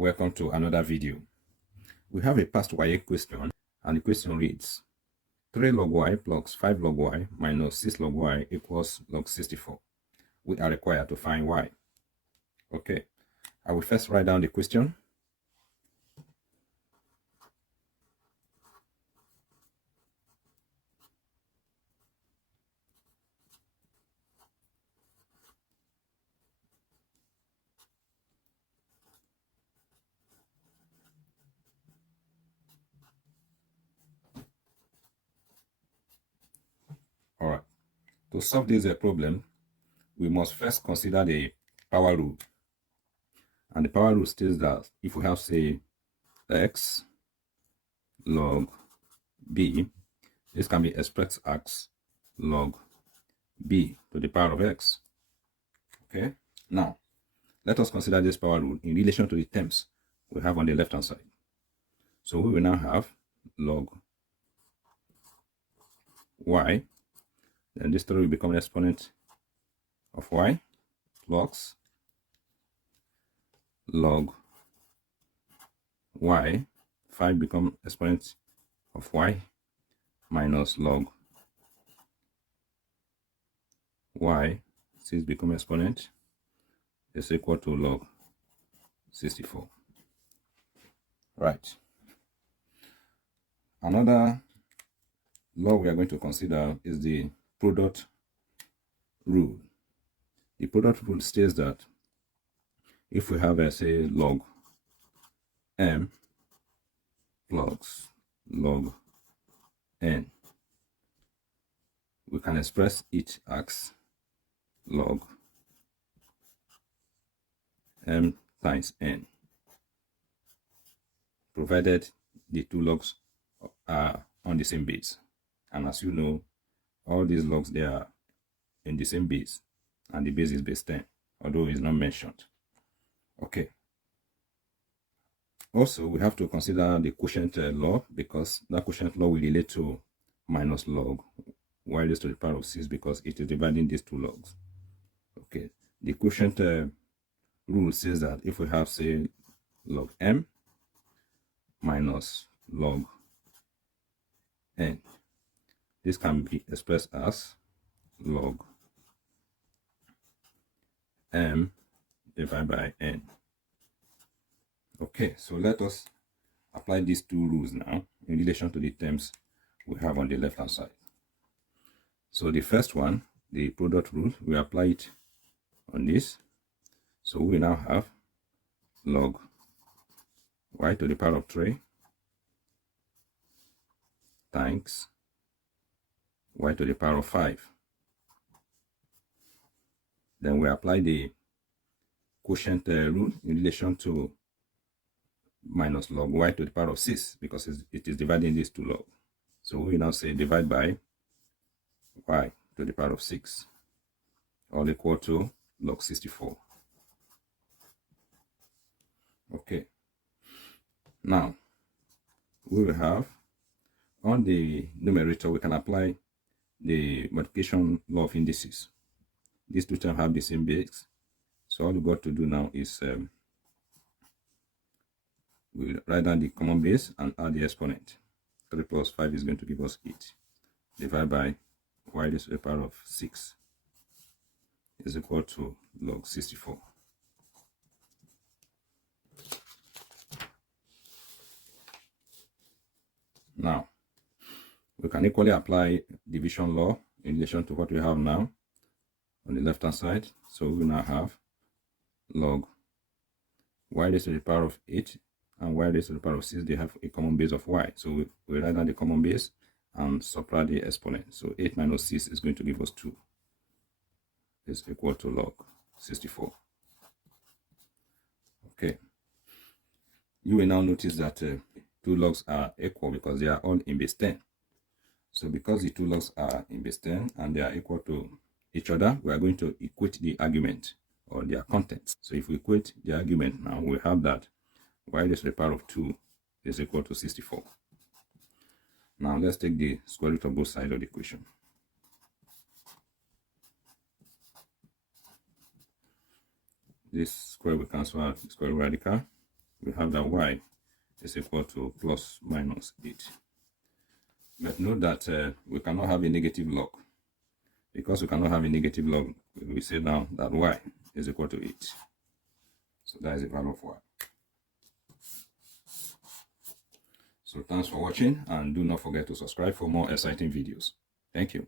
Welcome to another video. We have a past y question, and the question reads 3 log y plus 5 log y minus 6 log y equals log 64. We are required to find y. Okay, I will first write down the question. All right, to solve this problem, we must first consider the power rule. And the power rule states that if we have, say, x log b, this can be expressed as log b to the power of x. Okay, now let us consider this power rule in relation to the terms we have on the left hand side. So we will now have log y, then this 3 will become an exponent of y plus log y, 5 become exponent of y minus log y, 6 become exponent, is equal to log 64. Right. Another law we are going to consider is the product rule. The product rule states that if we have, say, log m plus log n, we can express it as log m times n, provided the two logs are on the same base. And as you know, all these logs, they are in the same base, and the base is base 10, although it's not mentioned. Okay. Also, we have to consider the quotient law, because that quotient law will relate to minus log y raised to the power of 6, because it is dividing these two logs. Okay. The quotient rule says that if we have, say, log m minus log n, this can be expressed as log m divided by n. Okay, so let us apply these two rules now in relation to the terms we have on the left hand side. So the first one, the product rule, we apply it on this. So we now have log y to the power of 3 times y to the power of 5. Then we apply the quotient rule in relation to minus log y to the power of 6, because it is dividing these two logs. So we now say divide by y to the power of 6, all equal to log 64. Okay. Now, we will have on the numerator, we can apply the multiplication law of indices. These two terms have the same base. So all we got to do now is we'll write down the common base and add the exponent. 3 plus 5 is going to give us 8. Divided by y raised to the power of 6 is equal to log 64. Now, we can equally apply division law in relation to what we have now on the left hand side. So we now have log y raised to the power of 8 and y raised to the power of 6. They have a common base of y. So we write down the common base and subtract the exponent. So 8 minus 6 is going to give us 2. Is equal to log 64. Okay. You will now notice that two logs are equal because they are all in base 10. So because the two logs are in base 10 and they are equal to each other, we are going to equate the argument or their contents. So if we equate the argument now, we have that y raised to the power of 2 is equal to 64. Now let's take the square root of both sides of the equation. This square will cancel out the square root radical. we have that y is equal to plus minus 8. But note that we cannot have a negative log. Because we cannot have a negative log, we say now that y is equal to 8. So that is the value of y. So thanks for watching, and do not forget to subscribe for more exciting videos. Thank you.